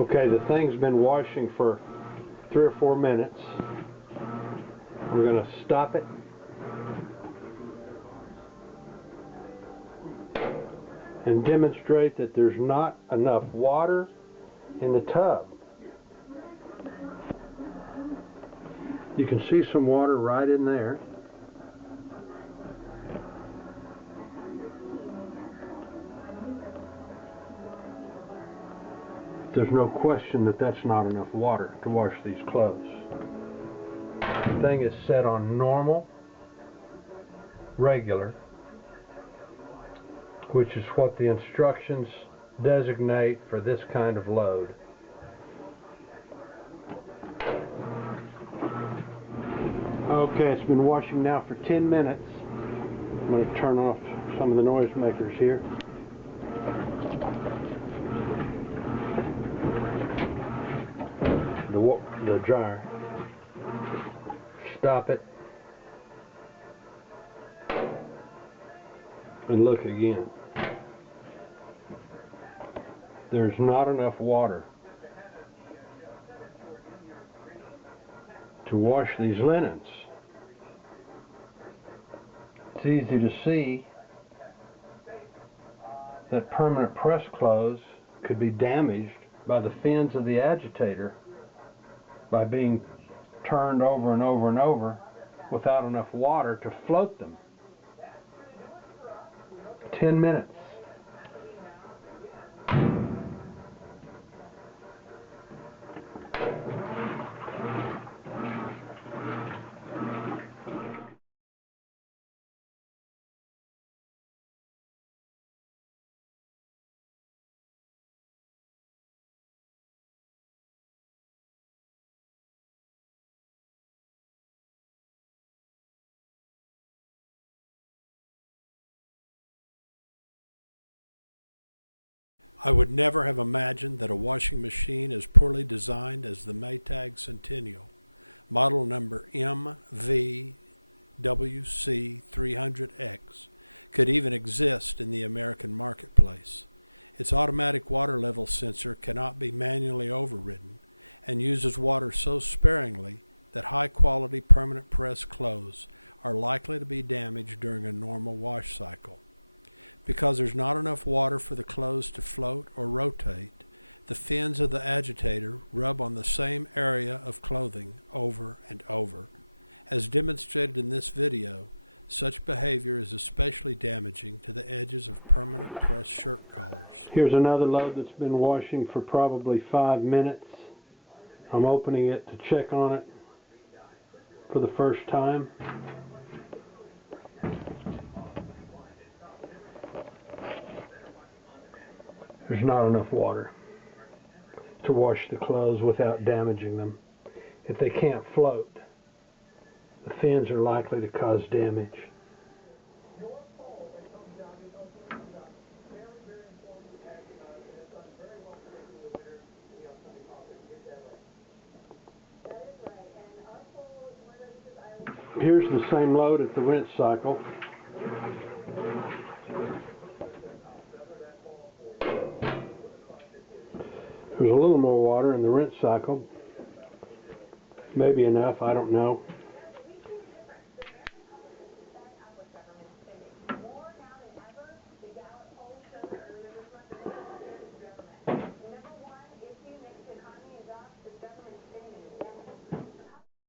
Okay, the thing's been washing for 3 or 4 minutes. We're going to stop it. And demonstrate that there's not enough water in the tub. You can see some water right in there. There's no question that that's not enough water to wash these clothes. The thing is set on normal, regular, which is what the instructions designate for this kind of load. Okay, it's been washing now for 10 minutes. I'm going to turn off some of the noisemakers here. The dryer. Stop it. And look again. There's not enough water to wash these linens. It's easy to see that permanent press clothes could be damaged by the fins of the agitator by being turned over and over and over without enough water to float them. 10 minutes. I would never have imagined that a washing machine as poorly designed as the Maytag Centennial, model number MVWC300X, could even exist in the American marketplace. Its automatic water level sensor cannot be manually overridden and uses water so sparingly that high-quality permanent press clothes are likely to be damaged during a normal wash cycle. Because there's not enough water for the clothes to float or rotate, the fins of the agitator rub on the same area of clothing over and over. As demonstrated in this video, such behavior is especially damaging to the edges of permanent press shirt collars. Here's another load that's been washing for probably 5 minutes. I'm opening it to check on it for the first time. There's not enough water to wash the clothes without damaging them. If they can't float, the fins are likely to cause damage. Here's the same load at the rinse cycle. There's a little more water in the rinse cycle. Maybe enough, I don't know.